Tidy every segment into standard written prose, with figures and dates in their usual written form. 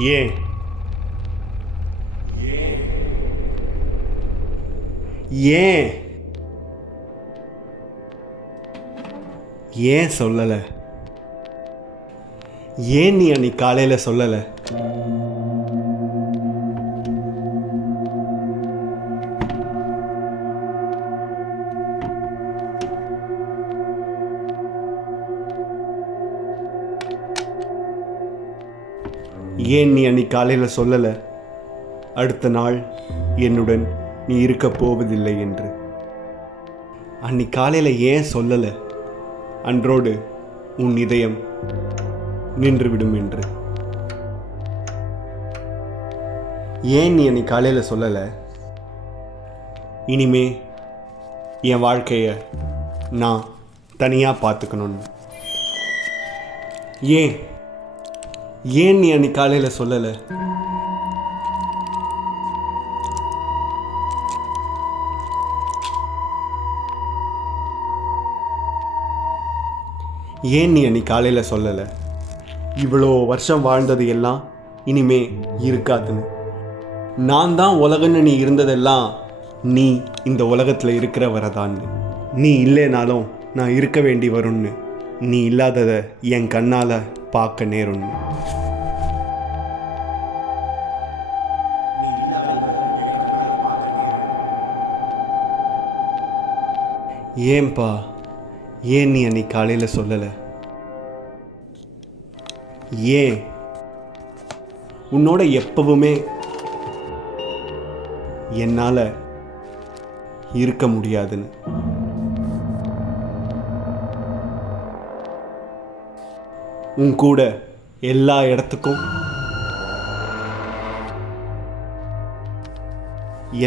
ஏன் ஏன் ஏன் சொல்லலை? ஏன் நீ அன்னைக்கு காலையில் சொல்லலை? ஏன் நீ அன்னைக்கு காலையில் சொல்லலை அடுத்த நாள் என்னுடன் நீ இருக்கப் போவதில்லை என்று? அன்னைக்கு காலையில் ஏன் சொல்லலை அன்றோடு உன் இதயம் நின்றுவிடும் என்று? ஏன் நீ அன்னைக்கு காலையில் சொல்லலை இனிமே என் வாழ்க்கையை நான் தனியாக பார்த்துக்கணும்னு? ஏன் நீ அன்னைக்கு காலையில் சொல்லலை? ஏன் நீ அன்னைக்கு காலையில் சொல்லலை இவ்வளோ வருஷம் வாழ்ந்தது எல்லாம் இனிமே இருக்காதுன்னு? நான் தான் உலகன்னு நீ இருந்ததெல்லாம் நீ இந்த உலகத்தில் இருக்கிற வரதான்னு. நீ இல்லைனாலும் நான் இருக்க வேண்டி வரும்னு, நீ இல்லாததை என் கண்ணால் பார்க்க நேரும்னு. ஏன்பா ஏன் நீ அன்னைக்கு காலையில் சொல்லலை? ஏன் உன்னோட எப்பவுமே என்னால் இருக்க முடியாதுன்னு? உன் கூட எல்லா இடத்துக்கும்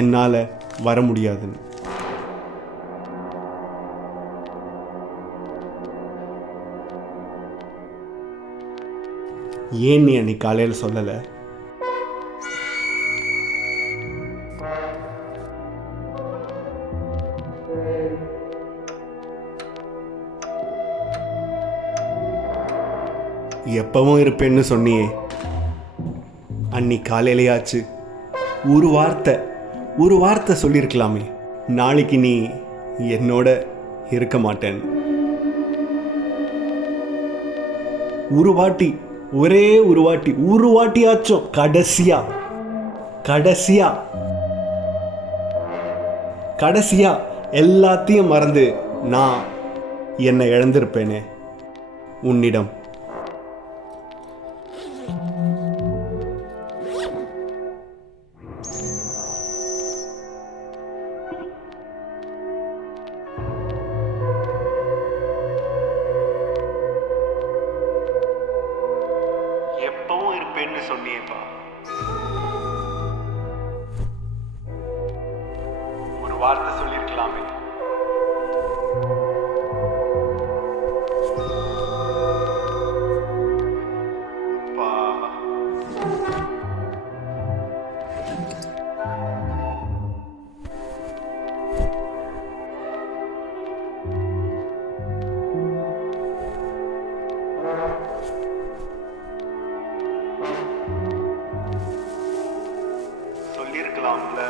என்னால் வர முடியாதுன்னு. ஏன் நீ அன்னைக்கு காலையில் சொல்லலை? எப்பவும் இருப்பேன்னு சொன்னியே, அன்னைக்கு காலையிலையாச்சு ஒரு வார்த்தை சொல்லியிருக்கலாமே, நாளைக்கு நீ என்னோட இருக்க மாட்டேன். ஒரே ஒரு வாட்டியாச்சும் கடைசியா எல்லாத்தையும் மறந்து நான் என்னை இழந்திருப்பேனே உன்னிடம். எப்பவும் இருப்பேன்னு சொன்னியேப்பா, ஒரு வார்த்தை சொல்லியிருக்கலாமே. சொல்லியிருக்கலாம்ல.